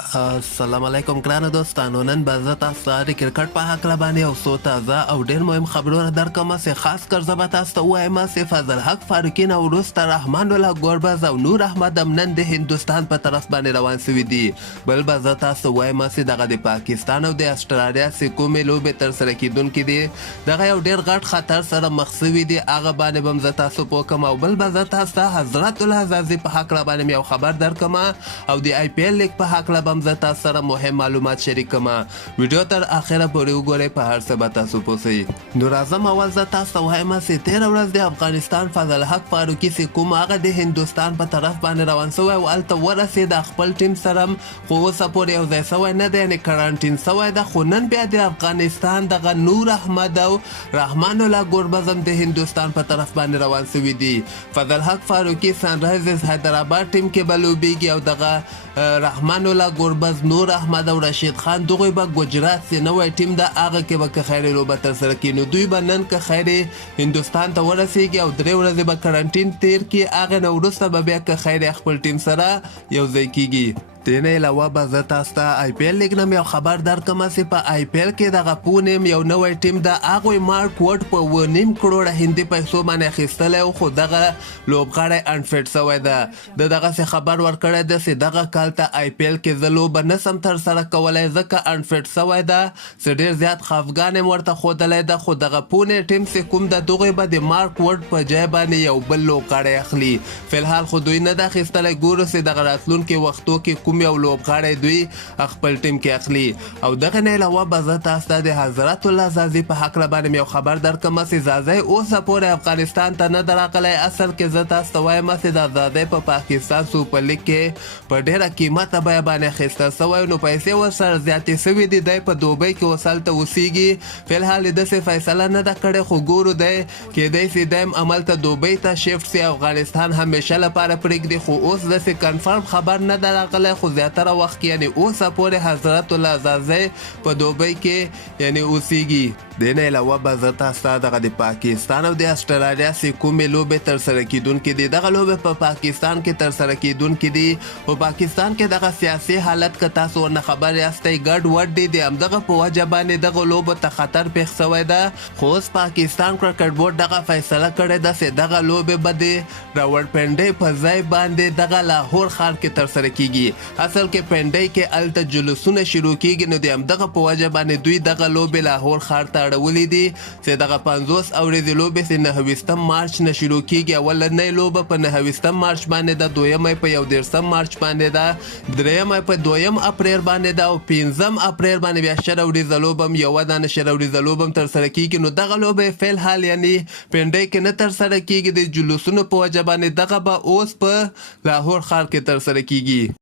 السلام علیکم ګرانو دوستانو. نن به زه تاسو ته د کرکټ په هکله باندې یو څو تازه او ډېر مهم خبرونه درکوم چې خاص کر زه به تاسو ته ووایم چې فضل حق فاروقي نه وروسته رحمان الله ګوربز او نور احمد هم نن د هندوستان په طرف باندې روان سوي دي. بل به زه تاسو ته ووایم چې دغه د پاکستان او د اسټرالیا چې کومې لوبې ترسره کیدونکې دي دغه یو ډېر غټ خطر سره مخ سوي دي، هغه باندې به هم زه تاسو پوه کړم. او بل به زه تاسو ته حضرت العزازي په هکله باندې مې یو خبر درکوم او د آی پی ایل لیګ په هکله به هم زه تاسو سره مهم معلومات شریکوم. ویډیو تر اخره پورې وګورئ، په هر څه به تاسو پوه سئ. نو راځم اول زه تاسو ته وایم چې تېره ورځ د افغانستان فضل حق فاروقي چې کوم هغه د هندوستان په طرف باندې روان سوی او هلته ورسېد خپل ټیم سره هم، خو اوسه پورې یو ځای سوی نه دی، یعنې کرانټین سوی ده. خو نن بیا د افغانستان دغه نور احمد او رحمان الله ګوربز هم د هندوستان په طرف باندې روان سوي دي. فضل حق فاروقي سنرایزرز حیدرآباد ټیم کې به لوبېږي او دغه رحمان الله ګوربز نور احمد او رشید خان دغوی به ګجرات چې نوی ټیم ده هغه کې به که خیر لوبه ترسره کړي. نو دوی به نن که خیر هندوستان ته ورسېږي او 3 ورځې به کرنټین تیر کړي، هغې نه وروسته به بیا که خیر خپل ټیم سره یو ځای کیږي. دې نه علاوه به زه تاسو ته آی پی ایل لیګ نه یو خبر درکوم چې په آی پی ایل کې دغه پونیم یو نوی ټیم ده، هغوی مارک وډ په 2.5 کروړه هندي پیسو باندې اخیستلی و، خو دغه لوبغاړی انفټ سوی ده. د دغسې خبر ورکړی ده چې دغه کال ته آی پی ایل کې زه لوبه نسم ترسره کولی ځکه انفټ سوی ده، چې ډېر زیات خفګان یې ورته ښودلی ده. خو دغه پونې ټیم چې کوم ده دغوی به د مارک وډ په ځای باندې یو بل لوبغاړی اخلي. فلحال خو دوی نه ده اخیستلی، ګورو چې دغه راتلونکي وختو کې کوم یو لوبغاړی دوی خپل ټیم کې اخلي. او دغه نه علاوه به زه تاسو ته د حضرت العزازي په هکله باندې یو خبر درکوم چې زازی اوسه پورې افغانستان ته نه ده راغلی. اصل کې زه تاسو ته وایم چې د زازی په پاکستان سوپر لیګ کې په ډېره قیمته بیه باندې اخیستل سوی، نو پیسې ورسره زیاتې سوي دي. دی په دوبۍ کې اوس هلته اوسېږي. فلحال یې داسې فیصله نه ده کړې، خو ګورو دی کیدی چې دی هم هملته دوبۍ ته شفټ سي، افغانستان همیشه لپاره پرېږدي. خو اوس داسې کنفرم خبر نه ده راغلی، خو زیاتره وخت کې یعنې اوسه پورې حضرت العزازي په دوبۍ کې یعنې اوسېږي. دې نه علاوه به زه تاسو ته دغه د پاکستان او د اسټرالیا چې کومې لوبې ترسره کیدونکې دي دغه لوبې په پاکستان کې ترسره کیدونکې دي. په پاکستان کې دغه سیاسي حالت که تاسو ورنه خبر یاستئ ګډ وډ دی، د همدغه په وجه باندې دغه لوبو ته خطر پېښ سوی ده. خو اوس پاکستان کرکټ بورډ دغه فیصله کړې ده چې دغه لوبې به د راولپنډۍ په ځای باندې دغه لاهور ښار کې ترسره کیږي. اصل کې پنډۍ کې هلته جلوسونه شروع کیږي، نو د همدغه په وجه باندې دوی دغه لوبې لاهور ښار ته اړولي دي چې دغه 50 ورځې لوبې چې 9 مارچ نه شروع کیږي. اولنۍ لوبه په 9 مارچ باندې ده، دویمه په 11 مارچ باندې ده، دریمه په 2 اپریل باندې ده او 5 اپریل باندې بیا شل ورځې لوبه هم یوه دانه شل ورځې لوبه هم ترسره کیږي. نو دغه لوبې فلحال یعنې پنډۍ کې نه ترسره کیږي، د جلوسونو په وجه باندې دغه به اوس په لاهور ښار کې ترسره کیږي.